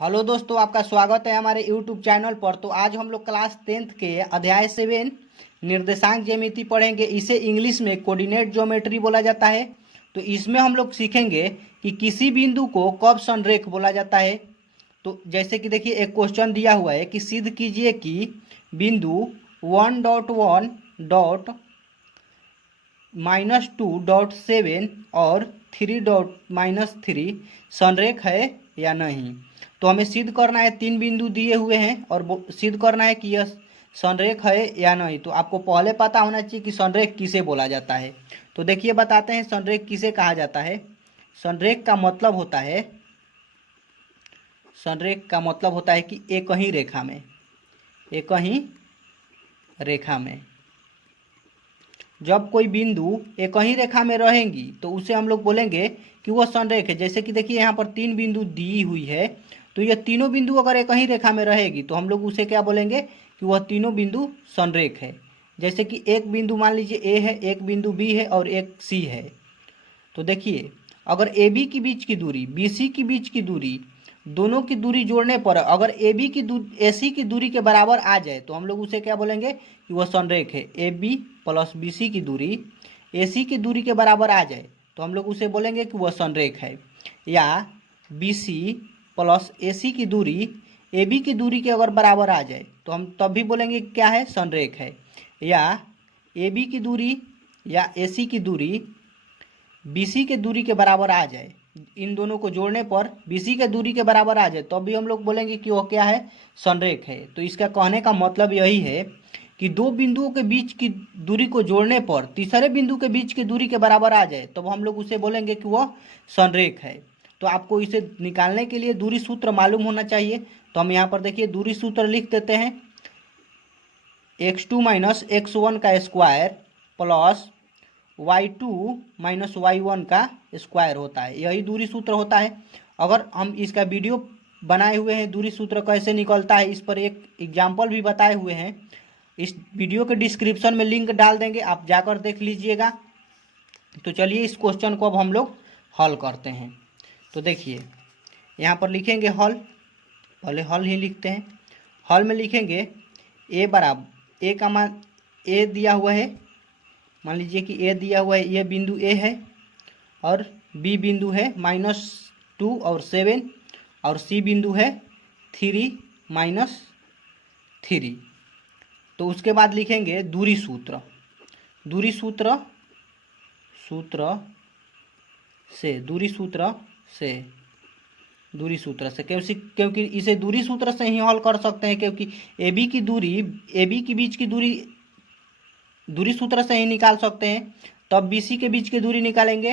Hello दोस्तों, आपका स्वागत है हमारे यूट्यूब चैनल पर। तो आज हम लोग क्लास 10th के अध्याय 7 निर्देशांक ज्यामिति पढ़ेंगे। इसे इंग्लिश में कोऑर्डिनेट ज्योमेट्री बोला जाता है। तो इसमें हम लोग सीखेंगे कि किसी बिंदु को कब संरेख बोला जाता है। तो जैसे कि देखिए, एक क्वेश्चन दिया हुआ है कि सिद्ध कीजिए कि बिंदु 1.1 -2.7 और 3 संरेख है या नहीं। तो हमें सिद्ध करना है, 3 बिंदु दिए हुए हैं और सिद्ध करना है कि यह संरेख है या नहीं। तो आपको पहले पता होना चाहिए कि संरेख किसे बोला जाता है। तो देखिए, बताते हैं संरेख किसे कहा जाता है। संरेख का मतलब होता है कि एक ही रेखा में जब कोई बिंदु एक ही रेखा में रहेंगी तो उसे हम लोग बोलेंगे कि वह संरेख है। जैसे कि देखिए, यहाँ पर 3 बिंदु दी हुई है, तो यह तीनों बिंदु अगर एक ही रेखा में रहेगी तो हम लोग उसे क्या बोलेंगे कि वह तीनों बिंदु संरेख है। जैसे कि एक बिंदु मान लीजिए ए है, एक बिंदु बी है और एक सी है। तो देखिए, अगर ए बी के बीच की दूरी, बी सी के बीच की दूरी, दोनों की दूरी जोड़ने पर अगर ए सी की दूरी के बराबर आ जाए तो हम लोग उसे क्या बोलेंगे कि वह संरेख है। A B plus B C की दूरी ए सी की दूरी के बराबर आ जाए तो हम लोग उसे बोलेंगे कि वह संरेख है। या बी सी प्लस ए सी की दूरी ए बी की दूरी के अगर बराबर आ जाए तो हम तब भी बोलेंगे क्या है, संरेख है। या ए बी की दूरी या ए सी की दूरी BC के दूरी के बराबर आ जाए, इन दोनों को जोड़ने पर BC के दूरी के बराबर आ जाए तो भी हम लोग बोलेंगे कि वो क्या है, संरेख है। तो इसका कहने का मतलब यही है कि दो बिंदुओं के बीच की दूरी को जोड़ने पर तीसरे बिंदु के बीच की दूरी के बराबर आ जाए तो हम लोग उसे बोलेंगे कि वह संरेख है। तो आपको इसे निकालने के लिए दूरी सूत्र मालूम होना चाहिए। तो हम यहाँ पर देखिए दूरी सूत्र लिख देते हैं। x2 - x1 का स्क्वायर प्लस y2 - y1 का स्क्वायर होता है, यही दूरी सूत्र होता है। अगर हम इसका वीडियो बनाए हुए हैं दूरी सूत्र कैसे निकलता है, इस पर एक एग्जाम्पल भी बताए हुए हैं। इस वीडियो के डिस्क्रिप्शन में लिंक डाल देंगे, आप जाकर देख लीजिएगा। तो चलिए इस क्वेश्चन को अब हम लोग हल करते हैं। तो देखिए, यहाँ पर लिखेंगे हल, पहले हल ही लिखते हैं। हल में लिखेंगे ए बराबर ए का मान ए दिया हुआ है, मान लीजिए कि ए दिया हुआ है, ये बिंदु ए है और बी बिंदु है -2 और 7 और सी बिंदु है 3 - 3। तो उसके बाद लिखेंगे दूरी सूत्र। दूरी सूत्र क्योंकि इसे दूरी सूत्र से ही हल कर सकते हैं, क्योंकि ए बी के बीच की दूरी सूत्र से ही निकाल सकते हैं। तब BC के बीच की दूरी निकालेंगे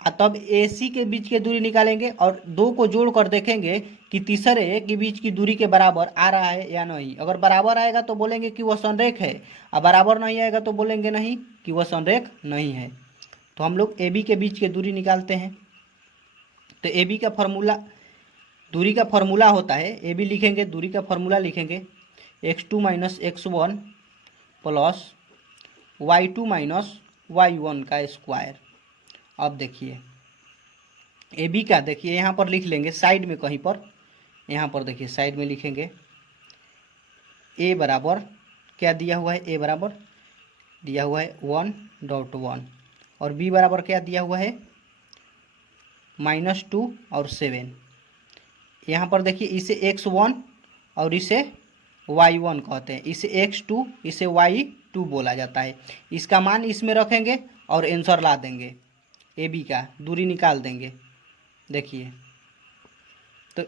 और तब AC के बीच की दूरी निकालेंगे और दो को जोड़ कर देखेंगे कि तीसरे के बीच की दूरी के बराबर आ रहा है या नहीं। अगर बराबर आएगा तो बोलेंगे कि वह संरेख है, और बराबर नहीं आएगा तो बोलेंगे नहीं कि वह संरेख नहीं है। तो हम लोग AB के बीच की दूरी निकालते हैं। तो AB का फॉर्मूला, दूरी का फॉर्मूला होता है, AB लिखेंगे, दूरी का फॉर्मूला लिखेंगे x2 - x1 plus y2 - y1 का स्क्वायर। अब देखिए ए बी का, देखिए यहाँ पर लिख लेंगे साइड में कहीं पर, यहाँ पर देखिए साइड में लिखेंगे ए बराबर क्या दिया हुआ है, ए बराबर दिया हुआ है 1.1 और बी बराबर क्या दिया हुआ है -2 और 7। यहाँ पर देखिए इसे x1 और इसे y1 कहते हैं, इसे x2 इसे y2 बोला जाता है। इसका मान इसमें रखेंगे और आंसर ला देंगे, ए बी का दूरी निकाल देंगे। देखिए तो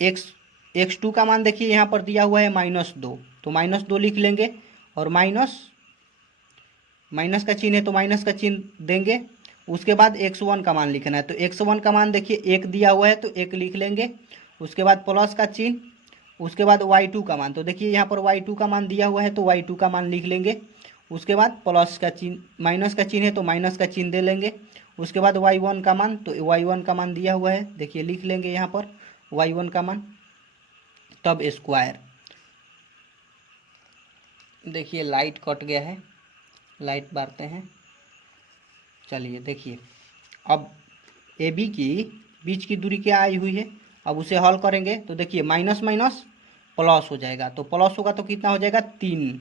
x2 का मान देखिए यहाँ पर दिया हुआ है -2, तो -2 लिख लेंगे और माइनस का चिन्ह है तो माइनस का चिन्ह देंगे। उसके बाद x1 का मान लिखना है, तो x1 का मान देखिए 1 दिया हुआ है तो 1 लिख लेंगे। उसके बाद प्लस का चिन्ह, उसके बाद y2 का मान, तो देखिए यहाँ पर y2 का मान दिया हुआ है तो y2 का मान लिख लेंगे। उसके बाद प्लस का चिन्ह, माइनस का चिन्ह है तो माइनस का चिन्ह दे लेंगे। उसके बाद y1 का मान, तो y1 का मान दिया हुआ है, देखिए लिख लेंगे यहाँ पर y1 का मान, तब स्क्वायर। देखिए लाइट कट गया है, लाइट बारते हैं। चलिए देखिए, अब ए बी की बीच की दूरी क्या आई हुई है अब उसे हल करेंगे तो देखिए माइनस माइनस प्लस हो जाएगा, तो प्लस होगा तो कितना हो जाएगा 3,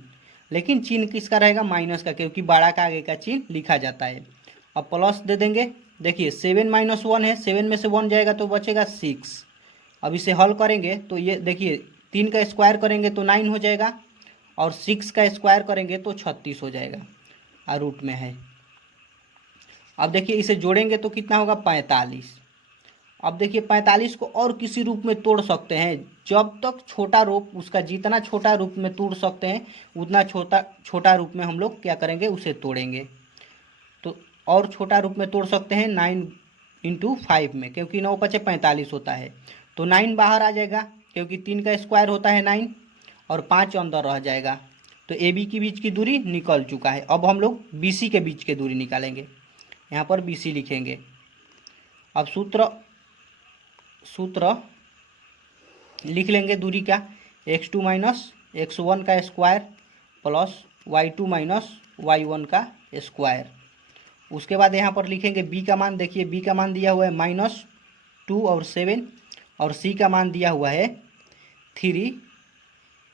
लेकिन चिन्ह किसका रहेगा माइनस का, क्योंकि बड़ा का आगे का चिन्ह लिखा जाता है। अब प्लस दे देंगे, देखिए 7 - 1 है, 7 में से 1 जाएगा तो बचेगा 6। अब इसे हल करेंगे तो ये देखिए 3 का स्क्वायर करेंगे तो 9 हो जाएगा, और 6 का स्क्वायर करेंगे तो 36 हो जाएगा, और रूट में है। अब देखिए इसे जोड़ेंगे तो कितना होगा 45। अब देखिए 45 को और किसी रूप में तोड़ सकते हैं, जब तक छोटा रूप उसका जितना छोटा रूप में तोड़ सकते हैं उतना छोटा छोटा रूप में हम लोग क्या करेंगे उसे तोड़ेंगे। तो और छोटा रूप में तोड़ सकते हैं 9 × 5 में, क्योंकि 9×5 = 45 होता है, तो 9 बाहर आ जाएगा, क्योंकि 3 का स्क्वायर होता है 9, और 5 अंदर रह जाएगा। तो ए बी के बीच की दूरी निकल चुका है। अब हम लोग बी सी के बीच की दूरी निकालेंगे, यहाँ पर बी सी लिखेंगे। अब सूत्र लिख लेंगे दूरी का, x2 - x1 का स्क्वायर प्लस y2 - y1 का स्क्वायर। उसके बाद यहाँ पर लिखेंगे b का मान, देखिए b का मान दिया हुआ है -2 और 7, और c का मान दिया हुआ है 3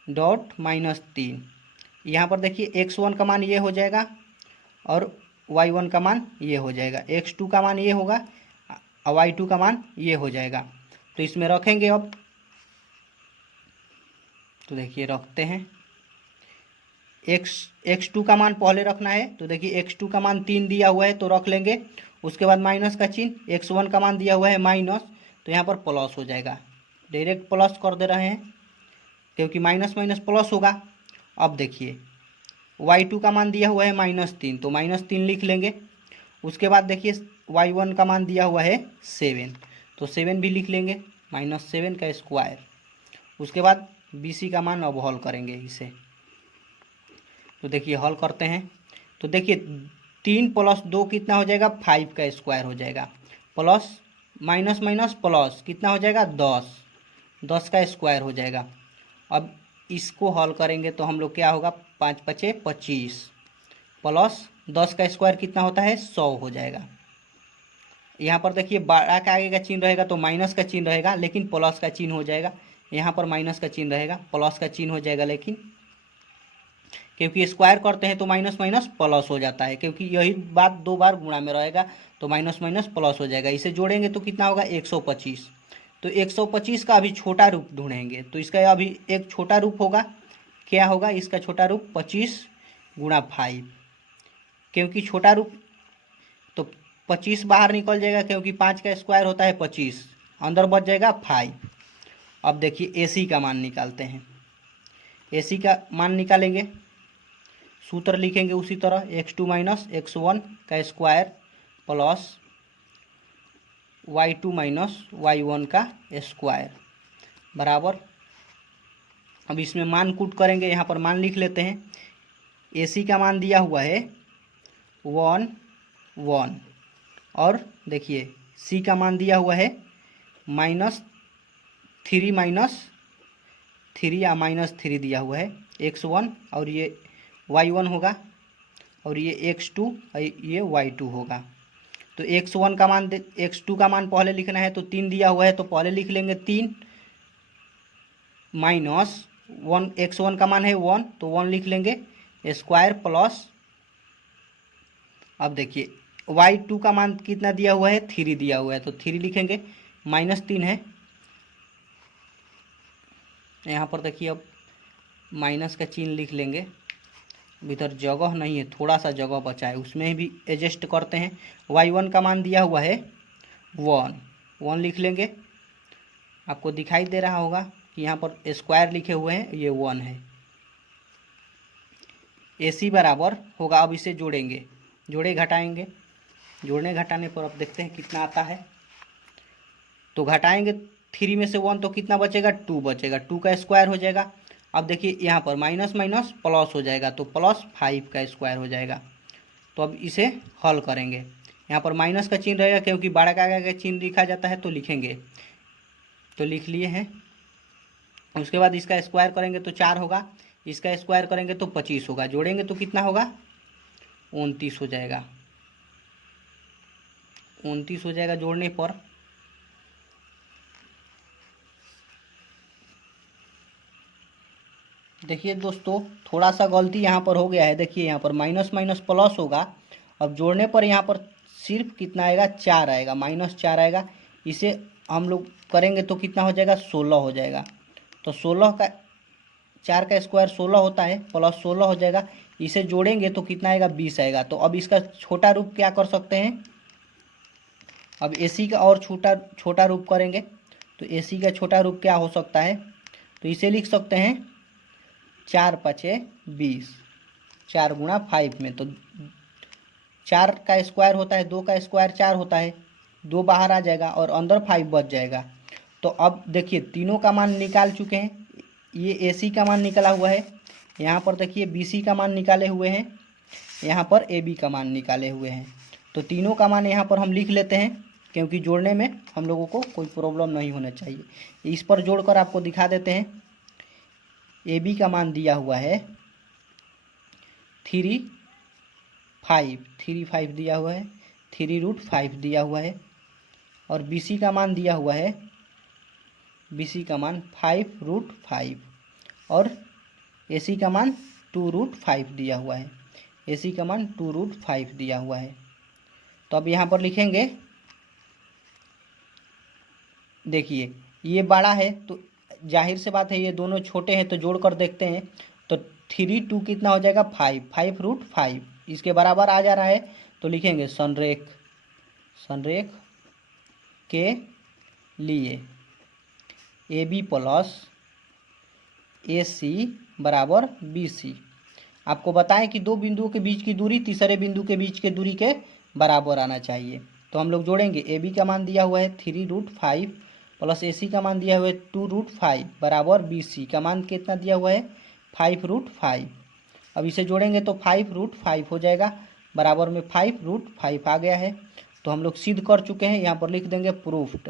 डॉट -3। यहाँ पर देखिए x1 का मान ये हो जाएगा और y1 का मान ये हो जाएगा, x2 का मान ये होगा और y2 का मान ये हो जाएगा। तो इसमें रखेंगे अब, तो देखिए रखते हैं, x2 का मान पहले रखना है, तो देखिए x2 का मान 3 दिया हुआ है तो रख लेंगे। उसके बाद माइनस का चिन्ह, x1 का मान दिया हुआ है माइनस, तो यहाँ पर प्लस हो जाएगा, डायरेक्ट प्लस कर दे रहे हैं क्योंकि माइनस माइनस प्लस होगा। अब देखिए y2 का मान दिया हुआ है -3, तो -3 लिख लेंगे। उसके बाद देखिए y1 का मान दिया हुआ है 7, तो 7 भी लिख लेंगे, -7 का स्क्वायर। उसके बाद BC का मान अब हल करेंगे इसे, तो देखिए हल करते हैं, तो देखिए 3 + 2 कितना हो जाएगा 5 का स्क्वायर हो जाएगा, प्लस माइनस माइनस प्लस कितना हो जाएगा 10 का स्क्वायर हो जाएगा। अब इसको हल करेंगे तो हम लोग क्या होगा 5 × 5 = 25 प्लस 10 का स्क्वायर कितना होता है 100 हो जाएगा। यहाँ पर देखिए बड़ा का आगे का चिन्ह रहेगा तो माइनस का चिन्ह रहेगा, लेकिन प्लस का चिन्ह हो जाएगा। यहाँ पर माइनस का चिन्ह रहेगा, प्लस का चिन्ह हो जाएगा, लेकिन क्योंकि स्क्वायर करते हैं तो माइनस माइनस प्लस हो जाता है, क्योंकि यही बात 2 बार गुणा में रहेगा तो माइनस माइनस प्लस हो जाएगा। इसे जोड़ेंगे तो कितना होगा 125। तो 125 का अभी छोटा रूप ढूंढेंगे, तो इसका अभी एक छोटा रूप होगा, क्या होगा इसका छोटा रूप 25 × 5, क्योंकि छोटा रूप तो 25 बाहर निकल जाएगा, क्योंकि 5 का स्क्वायर होता है 25, अंदर बच जाएगा 5। अब देखिए AC का मान निकालते हैं, AC का मान निकालेंगे, सूत्र लिखेंगे उसी तरह, x2 - x1 का स्क्वायर प्लस y2 - y1 का स्क्वायर बराबर। अब इसमें मान कूट करेंगे, यहाँ पर मान लिख लेते हैं। AC का मान दिया हुआ है 1 1, और देखिए C का मान दिया हुआ है -3 या -3 दिया हुआ है, x1 और ये y1 होगा, और ये x2 और ये y2 होगा। तो x1 का मान x2 का मान पहले लिखना है, तो 3 दिया हुआ है तो पहले लिख लेंगे 3 -1, x1 का मान है 1 तो 1 लिख लेंगे स्क्वायर प्लस, अब देखिए y2 का मान कितना दिया हुआ है 3 दिया हुआ है तो 3 लिखेंगे, -3 है यहाँ पर, देखिए अब माइनस का चिन्ह लिख लेंगे, इधर जगह नहीं है, थोड़ा सा जगह बचा है, उसमें भी एडजस्ट करते हैं। y1 का मान दिया हुआ है 1 लिख लेंगे, आपको दिखाई दे रहा होगा कि यहाँ पर स्क्वायर लिखे हुए हैं, ये 1 है। AC बराबर होगा, अब इसे जोड़ेंगे, जोड़े घटाएंगे, जोड़ने घटाने पर अब देखते हैं कितना आता है। तो घटाएंगे 3 में से 1 तो कितना बचेगा 2 बचेगा, 2 का स्क्वायर हो जाएगा। अब देखिए यहाँ पर माइनस माइनस प्लस हो जाएगा, तो +5 का स्क्वायर हो जाएगा। तो अब इसे हल करेंगे, यहाँ पर माइनस का चिन्ह रहेगा, क्योंकि बड़ा का आगे का चिन्ह लिखा जाता है तो लिखेंगे, तो लिख लिए हैं। उसके बाद इसका स्क्वायर करेंगे तो 4 होगा, इसका स्क्वायर करेंगे तो 25 होगा, जोड़ेंगे तो कितना होगा 29 हो जाएगा, 29 हो जाएगा जोड़ने पर। देखिए दोस्तों, थोड़ा सा गलती यहाँ पर हो गया है। देखिए यहाँ पर माइनस माइनस प्लस होगा, अब जोड़ने पर यहाँ पर सिर्फ कितना आएगा, 4 आएगा, -4 आएगा। इसे हम लोग करेंगे तो कितना हो जाएगा, 16 हो जाएगा। तो 16 का 4 का स्क्वायर 16 होता है, प्लस 16 हो जाएगा। इसे जोड़ेंगे तो कितना आएगा, 20 आएगा। तो अब इसका छोटा रूप क्या कर सकते हैं, अब AC का और छोटा रूप करेंगे तो AC का छोटा रूप क्या हो सकता है, तो इसे लिख सकते हैं 4 पचे 20, 4 गुणा 5 में। तो 4 का स्क्वायर होता है, 2 का स्क्वायर 4 होता है, 2 बाहर आ जाएगा और अंदर 5 बच जाएगा। तो अब देखिए तीनों का मान निकाल चुके हैं। ये AC का मान निकला हुआ है, यहाँ पर देखिए BC का मान निकाले हुए हैं, यहाँ पर AB का मान निकाले हुए हैं। तो तीनों का मान यहाँ पर हम लिख लेते हैं, क्योंकि जोड़ने में हम लोगों को कोई प्रॉब्लम नहीं होना चाहिए। इस पर जोड़कर आपको दिखा देते हैं। AB का मान दिया हुआ है 3 5 दिया हुआ है, 3√5 दिया हुआ है। और BC का मान दिया हुआ है, BC का मान 5√5 और AC का मान 2√5 दिया हुआ है, AC का मान 2√5 दिया हुआ है। तो अब यहाँ पर लिखेंगे, देखिए ये बड़ा है तो जाहिर से बात है ये दोनों छोटे हैं, तो जोड़ कर देखते हैं। तो 3 2 कितना हो जाएगा, 5 इसके बराबर आ जा रहा है। तो लिखेंगे संरेख के लिए AB प्लस AC बराबर BC। आपको बताएं कि दो बिंदुओं के बीच की दूरी तीसरे बिंदु के बीच के दूरी के बराबर आना चाहिए। तो हम लोग जोड़ेंगे, AB का मान दिया हुआ है 3√5 प्लस AC का मान दिया हुआ है 2√5 बराबर BC का मान कितना दिया हुआ है, 5√5। अब इसे जोड़ेंगे तो 5√5 हो जाएगा, बराबर में 5√5 आ गया है। तो हम लोग सिद्ध कर चुके हैं, यहाँ पर लिख देंगे प्रूफ्ड।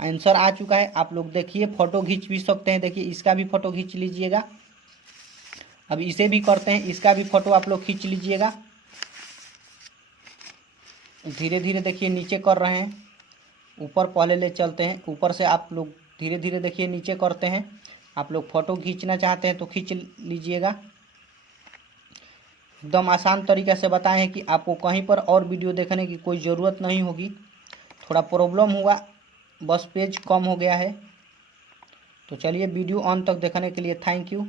आंसर आ चुका है। आप लोग देखिए फोटो खींच भी सकते हैं, देखिए इसका भी फोटो खींच लीजिएगा। अब इसे भी करते हैं, इसका भी फोटो आप लोग खींच लीजिएगा। धीरे धीरे देखिए नीचे कर रहे हैं, ऊपर पहले ले चलते हैं, ऊपर से आप लोग धीरे धीरे देखिए नीचे करते हैं। आप लोग फोटो खींचना चाहते हैं तो खींच लीजिएगा। एकदम आसान तरीके से बताए हैं कि आपको कहीं पर और वीडियो देखने की कोई ज़रूरत नहीं होगी। थोड़ा प्रॉब्लम हुआ, बस पेज कम हो गया है। तो चलिए वीडियो अंत तक देखने के लिए थैंक यू।